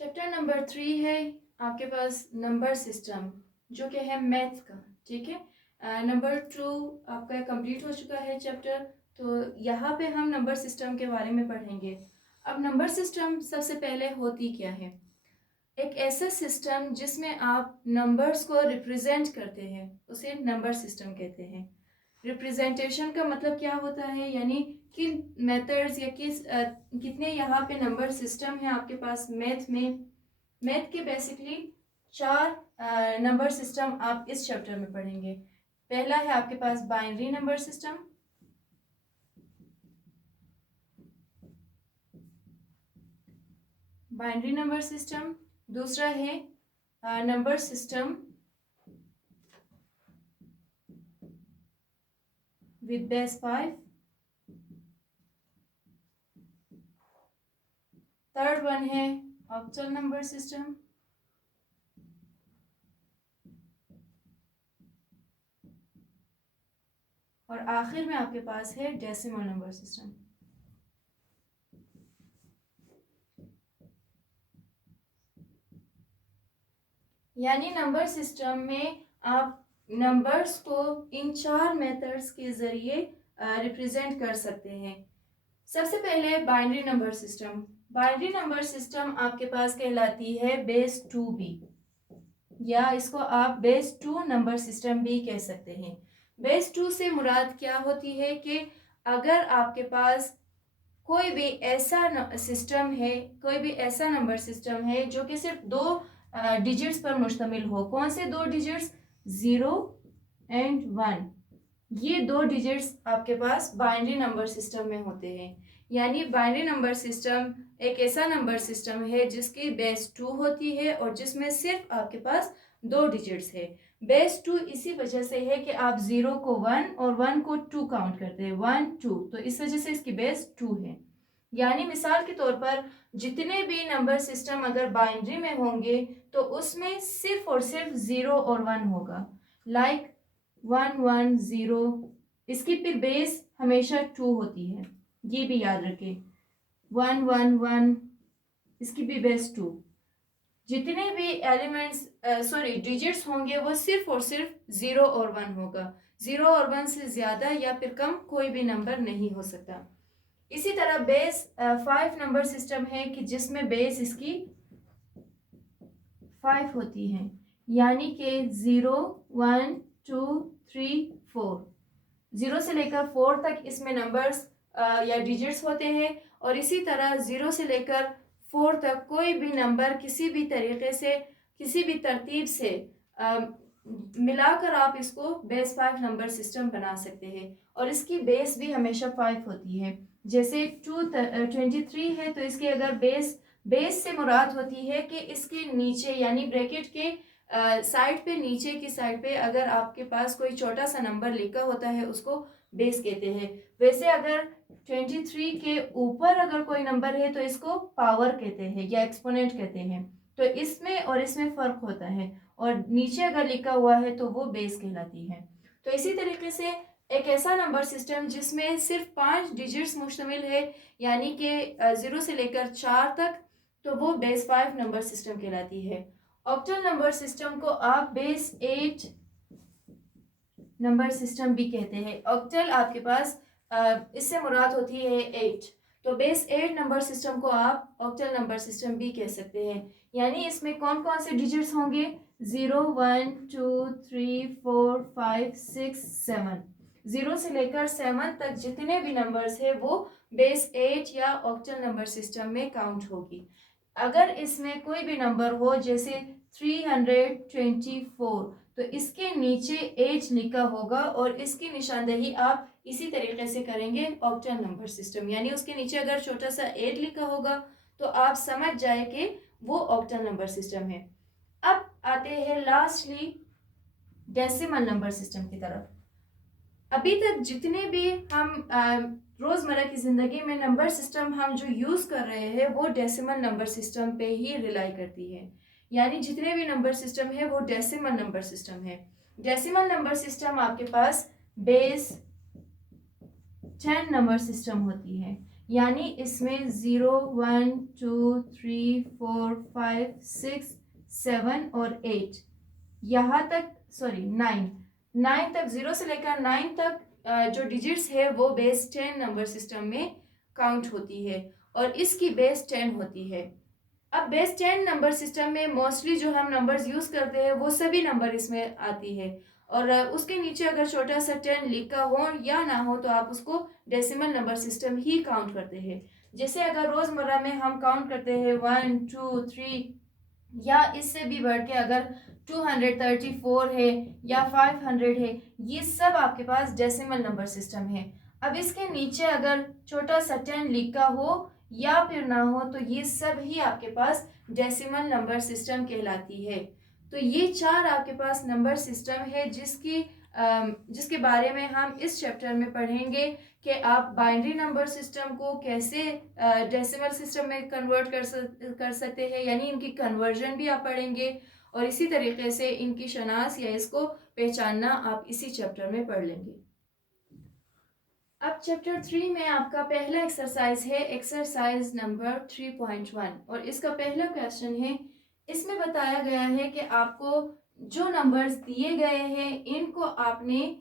Chapter number 3 है आपके पास number system, जो कि है मैथ का। ठीक है, नंबर 2 आपका कंप्लीट हो चुका है चैप्टर। तो यहाँ पे हम नंबर सिस्टम के बारे में पढ़ेंगे। अब नंबर सिस्टम सबसे पहले होती क्या है? एक ऐसा सिस्टम जिसमें आप नंबर्स को रिप्रेजेंट करते हैं, उसे नंबर सिस्टम कहते हैं। रिप्रेजेंटेशन का मतलब क्या होता है, यानी किन मेथड्स या कितने यहाँ पे नंबर सिस्टम है आपके पास मैथ में। मैथ के बेसिकली 4 नंबर सिस्टम आप इस चैप्टर में पढ़ेंगे। पहला है आपके पास binary number system, binary number system. दूसरा है number system with base 5। Third one है ऑक्टल नंबर सिस्टम। और आखिर में आपके पास है डेसिमल नंबर सिस्टम। यानी नंबर सिस्टम में आप नंबर्स को इन 4 मेथड्स के जरिए रिप्रेजेंट कर सकते हैं। सबसे पहले binary number system. Binary number system आपके पास कहलाती है बेस 2b, या इसको आप बेस 2 नंबर सिस्टम भी कह सकते हैं। बेस 2 से मुराद क्या होती है कि अगर आपके पास कोई भी ऐसा सिस्टम है, कोई भी ऐसा नंबर सिस्टम है जो कि सिर्फ 2 डिजिट्स पर मुश्तमिल हो। कौन से 2 डिजिट्स? 0 एंड 1। ये 2 डिजिट्स आपके पास बाइनरी नंबर सिस्टम में होते हैं। यानी बाइनरी नंबर सिस्टम एक ऐसा नंबर सिस्टम है जिसकी बेस 2 होती है और जिसमें सिर्फ आपके पास 2 डिजिट्स है। बेस 2 इसी वजह से है कि आप 0 को 1 और 1 को 2 काउंट करते हैं, 1 2, तो इस वजह से इसकी बेस 2 है। यानी मिसाल के तौर पर जितने भी नंबर सिस्टम अगर बाइनरी में होंगे तो उसमें सिर्फ और सिर्फ 0 और 1 होगा। लाइक 1 1 0, इसकी फिर बेस हमेशा 2 होती है, ये भी याद रखें। 1 1 1, इसकी भी बेस 2। जितने भी एलिमेंट्स डिजिट्स होंगे वो सिर्फ और सिर्फ 0 और 1 होगा। 0 और 1 से ज्यादा या फिर कम कोई भी नंबर नहीं हो सकता। इसी तरह बेस 5 नंबर सिस्टम है कि जिसमें बेस इसकी 5 होती है, यानी कि 0 1 2 3 4, 0 से लेकर 4 तक इसमें नंबर्स या डिजिट्स होते हैं। और इसी तरह 0 से लेकर 4 तक कोई भी नंबर किसी भी तरीके से, किसी भी तरतीब से मिलाकर आप इसको बेस 5 नंबर सिस्टम बना सकते हैं। और इसकी बेस भी हमेशा 5 होती है। जैसे 23 है तो इसके अगर बेस से मुराद होती है कि इसके नीचे यानी ब्रैकेट के साइड पे, नीचे की साइड पे अगर आपके पास कोई छोटा सा नंबर लिखा होता है उसको बेस कहते हैं। वैसे अगर 23 के ऊपर अगर कोई नंबर है तो इसको पावर कहते हैं या एक्सपोनेंट कहते हैं। तो इसमें और इसमें फर्क होता है, और नीचे अगर लिखा हुआ है तो वो बेस कहलाती है। तो इसी तरीके से एक ऐसा नंबर सिस्टम जिसमें सिर्फ 5 डिजिट्स मुश्तमिल है, यानी कि 0 से लेकर 4 तक, तो वो बेस 5 नंबर सिस्टम कहलाती है। ऑक्टल नंबर सिस्टम को आप बेस 8 नंबर सिस्टम भी कहते हैं। ऑक्टल आपके पास इससे मुराद होती है 8, तो बेस 8 नंबर सिस्टम को आप ऑक्टल नंबर सिस्टम भी कह सकते हैं। यानी इसमें कौन कौन से डिजिट्स होंगे? 0 1 2 3 4 5 6 7, 0 से लेकर 7 तक जितने भी नंबर्स है वो बेस 8 या ऑक्टल नंबर सिस्टम में काउंट होगी। अगर इसमें कोई भी नंबर हो जैसे 324, तो इसके नीचे 8 लिखा होगा और इसकी निशानदेही आप इसी तरीके से करेंगे ऑक्टल नंबर सिस्टम। यानी उसके नीचे अगर छोटा सा 8 लिखा होगा तो आप समझ जाए कि वो ऑक्टल नंबर सिस्टम है। अब आते हैं लास्टली डेसिमल नंबर सिस्टम की तरफ। अभी तक जितने भी हम रोजमर्रा की जिंदगी में नंबर सिस्टम हम जो यूज कर रहे हैं वो डेसिमल नंबर सिस्टम पे ही रिलाई करती है। यानी जितने भी नंबर सिस्टम है वो डेसिमल नंबर सिस्टम है। डेसिमल नंबर सिस्टम आपके पास बेस 10 नंबर सिस्टम होती है। यानी इसमें 0 1 2 3 4 5 6 7 और 8 यहाँ तक, सॉरी 9 तक, 0 से लेकर 9 तक जो डिजिट्स है वो बेस 10 नंबर सिस्टम में काउंट होती है और इसकी बेस 10 होती है। अब बेस 10 नंबर सिस्टम में मोस्टली जो हम नंबर्स यूज़ करते हैं वो सभी नंबर इसमें आती है और उसके नीचे अगर छोटा सा 10 लिखा हो या ना हो तो आप उसको डेसिमल नंबर सिस्टम ही काउंट करते हैं। जैसे अगर रोज़मर्रा में हम काउंट करते हैं 1 2 3 या इससे भी बढ़ के अगर 234 है या 500 है, ये सब आपके पास डेसिमल नंबर सिस्टम है। अब इसके नीचे अगर छोटा सा 10 लिखा हो या फिर ना हो तो ये सब ही आपके पास डेसिमल नंबर सिस्टम कहलाती है। तो ये चार आपके पास नंबर सिस्टम है जिसके बारे में हम इस चैप्टर में पढ़ेंगे कि आप बाइनरी नंबर सिस्टम को कैसे डेसिमल सिस्टम में कन्वर्ट कर सकते हैं, यानी इनकी कन्वर्जन भी आप पढ़ेंगे और इसी तरीके से इनकी शनास या इसको पहचानना आप इसी चैप्टर में पढ़ लेंगे। अब चैप्टर 3 में आपका पहला एक्सरसाइज है एक्सरसाइज नंबर 3.1 और इसका पहला क्वेश्चन है, इसमें बताया गया है कि आपको जो नंबर्स दिए गए हैं इनको आपने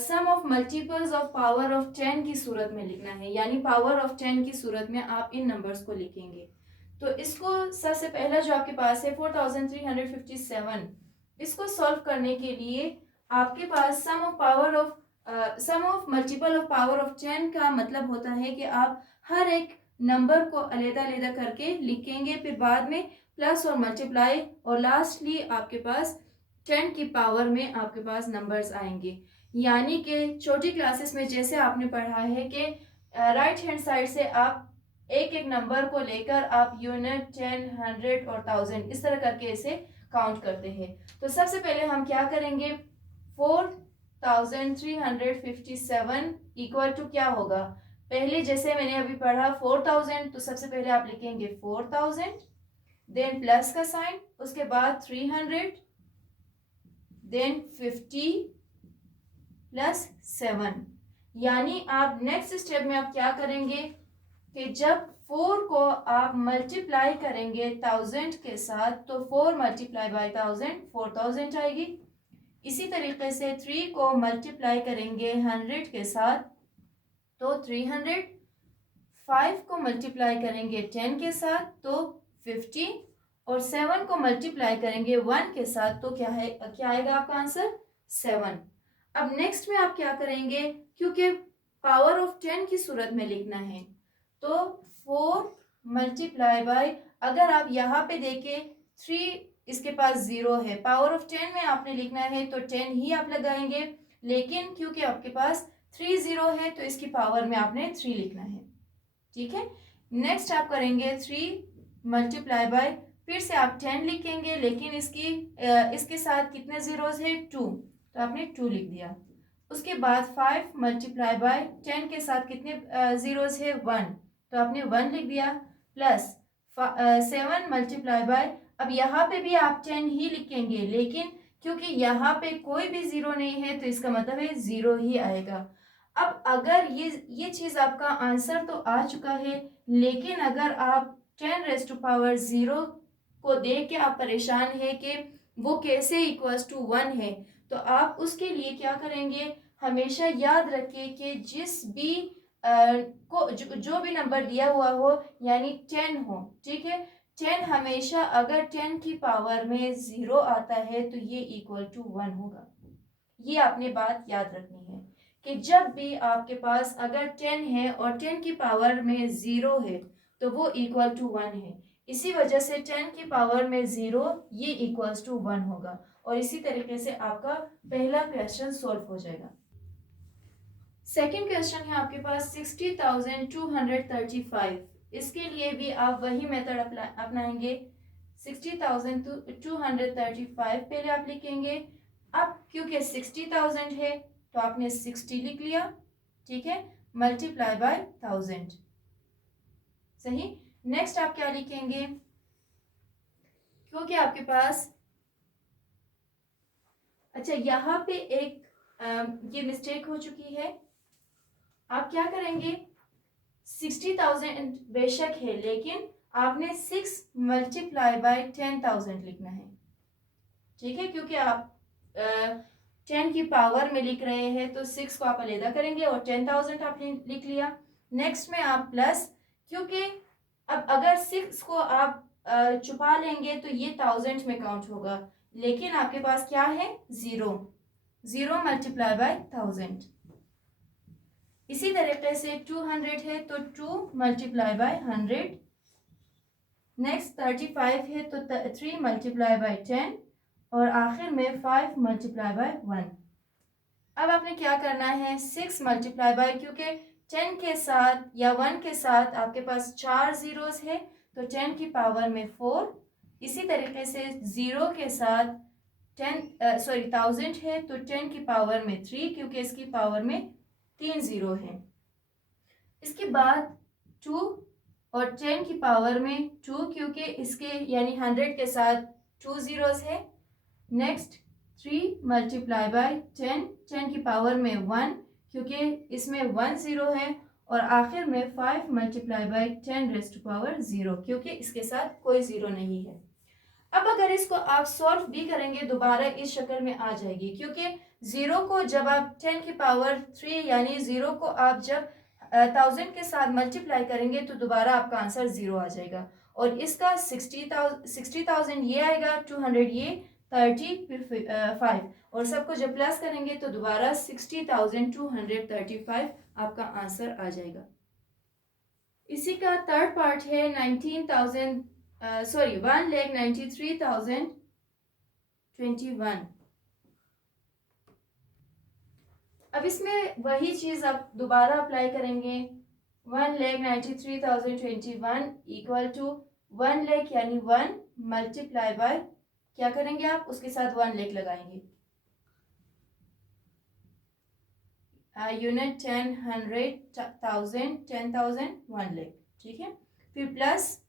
sum of multiples of power of 10 की सूरत में लिखना है, यानी पावर ऑफ 10 की सूरत में आप इन नंबर्स को लिखेंगे। तो इसको सबसे पहला जो आपके पास है 4357, इसको सॉल्व करने के लिए आपके पास sum of multiple of power of 10 का मतलब होता है कि आप हर एक नंबर को अलग-अलग करके लिखेंगे, फिर बाद में प्लस और मल्टीप्लाई और लास्टली आपके पास 10 की पावर में आपके पास नंबर्स आएंगे। यानी कि छोटी क्लासेस में जैसे आपने पढ़ा है कि राइट हैंड साइड से आप एक एक नंबर को लेकर आप यूनिट 10 100 और 1000 इस तरह करके इसे काउंट करते हैं। तो सबसे पहले हम क्या करेंगे, 4357 इक्वल टू क्या होगा, पहले जैसे मैंने अभी पढ़ा 4000, तो सबसे पहले आप लिखेंगे 4000, देन प्लस का साइन, उसके बाद 300, देन 50 प्लस 7। यानी आप नेक्स्ट स्टेप में आप क्या करेंगे कि जब 4 को आप मल्टीप्लाई करेंगे 1000 के साथ तो 4 मल्टीप्लाई बाय 1000 4000 आएगी। इसी तरीके से 3 को मल्टीप्लाई करेंगे 100 के साथ तो 300, 5 को मल्टीप्लाई करेंगे 10 के साथ तो 50 और 7 को मल्टीप्लाई करेंगे 1 के साथ तो क्या आएगा आपका आंसर 7। अब नेक्स्ट में आप क्या करेंगे, क्योंकि पावर ऑफ 10 की सूरत में लिखना है तो 4 मल्टीप्लाई बाय, अगर आप यहाँ पे देखें 3 इसके पास 0 है, पावर ऑफ 10 में आपने लिखना है तो 10 ही आप लगाएंगे, लेकिन क्योंकि आपके पास 3 0 है तो इसकी पावर में आपने 3 लिखना है। ठीक है, नेक्स्ट आप करेंगे 3 मल्टीप्लाई बाय, फिर से आप 10 लिखेंगे, लेकिन इसके साथ कितने जीरोस है 2, तो आपने 2 लिख दिया। उसके बाद 5 मल्टीप्लाई बाय 10 के साथ कितने जीरोस है 1, तो आपने 1 लिख दिया, प्लस 7 मल्टीप्लाई बाय, अब यहाँ पे भी आप 10 ही लिखेंगे, लेकिन क्योंकि यहाँ पे कोई भी जीरो नहीं है तो इसका मतलब है 0 ही आएगा। अब अगर ये चीज़ आपका आंसर तो आ चुका है, लेकिन अगर आप 10 रेज़ टू पावर 0 को देख के आप परेशान है कि वो कैसे इक्वल्स टू 1 है, तो आप उसके लिए क्या करेंगे, हमेशा याद रखिए कि जिस भी जो भी नंबर दिया हुआ हो यानी 10 हो, ठीक है, 10 हमेशा अगर 10 की पावर में 0 आता है तो ये इक्वल टू 1 होगा। ये आपने बात याद रखनी है कि जब भी आपके पास अगर 10 है और 10 की पावर में 0 है तो वो इक्वल टू 1 है। इसी वजह से 10 की पावर में 0 ये इक्वल्स टू 1 होगा और इसी तरीके से आपका पहला क्वेश्चन सॉल्व हो जाएगा। सेकेंड क्वेश्चन है आपके पास 60,235, इसके लिए भी आप वही मेथड अपनाएंगे। 60,235 पहले आप लिखेंगे, अब क्योंकि 60,000 है तो आपने 60 लिख लिया, ठीक है, मल्टीप्लाई बाय 1000, सही। नेक्स्ट आप क्या लिखेंगे, क्योंकि आपके पास, अच्छा यहाँ पे एक ये मिस्टेक हो चुकी है, आप क्या करेंगे 60,000 बेशक है, लेकिन आपने 6 मल्टीप्लाई बाय 10,000 लिखना है, ठीक है, क्योंकि आप 10 की पावर में लिख रहे हैं तो 6 को आप अलहदा करेंगे और 10,000 आपने लिख लिया। नेक्स्ट में आप प्लस, क्योंकि अब अगर 6 को आप छुपा लेंगे तो ये 1000 में काउंट होगा, लेकिन आपके पास क्या है, 0 मल्टीप्लाई बाय 1000। इसी तरीके से 200 है तो 2 मल्टीप्लाई बाय 100। नेक्स्ट 35 है तो 3 मल्टीप्लाई बाय 10 और आखिर में 5 मल्टीप्लाई बाय 1। अब आपने क्या करना है, 6 मल्टीप्लाई बाय, क्योंकि 10 के साथ या 1 के साथ आपके पास 4 जीरोस है तो 10 की पावर में 4। इसी तरीके से 0 के साथ 1000 है तो 10 की पावर में 3, क्योंकि इसकी पावर में 3 जीरो है। इसके बाद 2 और 10 की पावर में 2, क्योंकि इसके यानी 100 के साथ 2 जीरोस है। नेक्स्ट 3 मल्टीप्लाई बाय 10 की पावर में 1, क्योंकि इसमें 1 जीरो है। और आखिर में 5 multiply by 10 raise to power 0, क्योंकि इसके साथ कोई ज़ीरो नहीं है। अब अगर इसको आप सॉल्व भी करेंगे दोबारा इस शक्ल में आ जाएगी, क्योंकि 0 को जब आप 10 की पावर 3 यानी 0 को आप जब 1000 के साथ मल्टीप्लाई करेंगे तो दोबारा आपका आंसर 0 आ जाएगा। और इसका 60,000 ये आएगा, 200 ये, 30 फिर 5 और सबको जब प्लस करेंगे तो दोबारा 60,235 आपका आंसर आ जाएगा। इसी का थर्ड पार्ट है 1,93,021। अब इसमें वही चीज आप दोबारा अप्लाई करेंगे। 1,93,021 इक्वल टू 1 लाख यानी 1 मल्टीप्लाई बाय, क्या करेंगे आप, उसके साथ 1 लाख लगाएंगे, यूनिट 10, 100, 1000, 10,000, 1 लाख, ठीक है। फिर प्लस,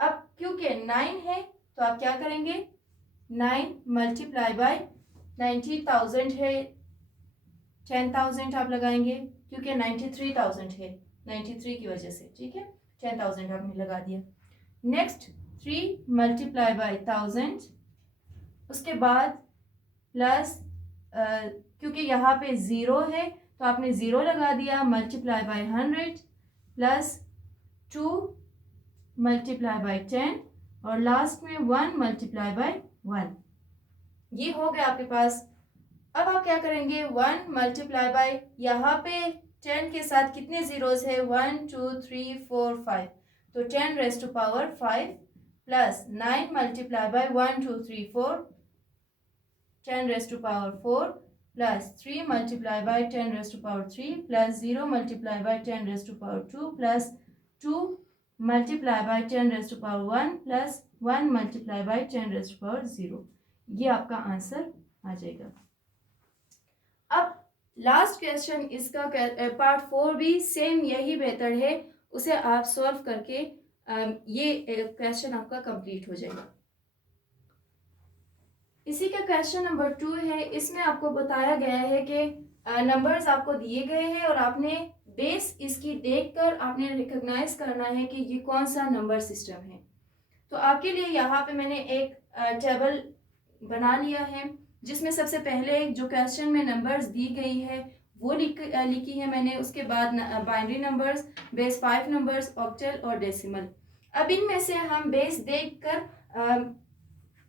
अब क्योंकि 9 है तो आप क्या करेंगे, 9 मल्टीप्लाई बाय 90,000 है, 10,000 आप लगाएंगे, क्योंकि 93,000 है 93 की वजह से, ठीक है, 10,000 आपने लगा दिया। नेक्स्ट 3 मल्टीप्लाई बाय 1000, उसके बाद प्लस क्योंकि यहाँ पे 0 है तो आपने 0 लगा दिया, multiply by 100 plus 2 multiply by 10 और लास्ट में 1 मल्टीप्लाई बाय 1। ये हो गया आपके पास। अब आप क्या करेंगे, 1 मल्टीप्लाई बाय, यहाँ पे 10 के साथ कितने जीरोस है, 1 2 3 4 5, तो 10 raise to power 5 plus 9 multiply by 1 2 3 4, 10 raise to power 4 plus 3 multiply by 10 raise to power 3 plus 0 multiply by 10 raise to power 2 plus 2 multiply by 10 raise to power 1 plus 1 multiply by 10 raise to power 0। ये आपका answer आ जाएगा। अब last question इसका part 4 भी same यही बेहतर है, उसे आप सॉल्व करके ये क्वेश्चन आपका कंप्लीट हो जाएगा। इसी का क्वेश्चन नंबर 2 है। इसमें आपको बताया गया है कि नंबर्स आपको दिए गए हैं और आपने बेस इसकी देखकर आपने रिकॉग्नाइज करना है कि ये कौन सा नंबर सिस्टम है। तो आपके लिए यहाँ पे मैंने एक टेबल बना लिया है, जिसमें सबसे पहले जो क्वेश्चन में नंबर्स दी गई है वो लिखी है मैंने। उसके बाद binary numbers, base 5 numbers, octal और डेसिमल। अब इनमें से हम बेस देखकर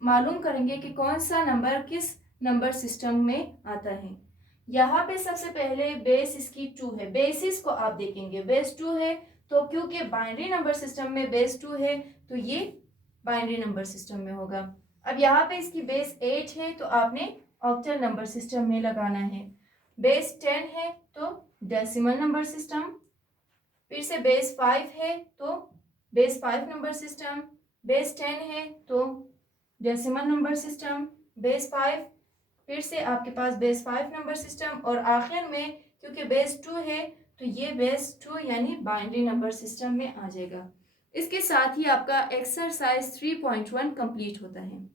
मालूम करेंगे कि कौन सा नंबर किस नंबर सिस्टम में आता है। यहाँ पे सबसे पहले बेस इसकी 2 है, बेसिस को आप देखेंगे, बेस 2 है तो क्योंकि बाइनरी नंबर सिस्टम में बेस 2 है तो ये बाइनरी नंबर सिस्टम में होगा। अब यहाँ पे इसकी बेस 8 है तो आपने ऑक्टल नंबर सिस्टम में लगाना है। बेस 10 है तो डेसिमल नंबर सिस्टम, फिर से बेस 5 है तो बेस 5 नंबर सिस्टम, बेस 10 है तो डेसिमल नंबर सिस्टम, बेस 5, फिर से आपके पास बेस 5 नंबर सिस्टम और आखिर में क्योंकि बेस 2 है तो ये बेस 2 यानी बाइनरी नंबर सिस्टम में आ जाएगा। इसके साथ ही आपका एक्सरसाइज 3.1 कंप्लीट होता है।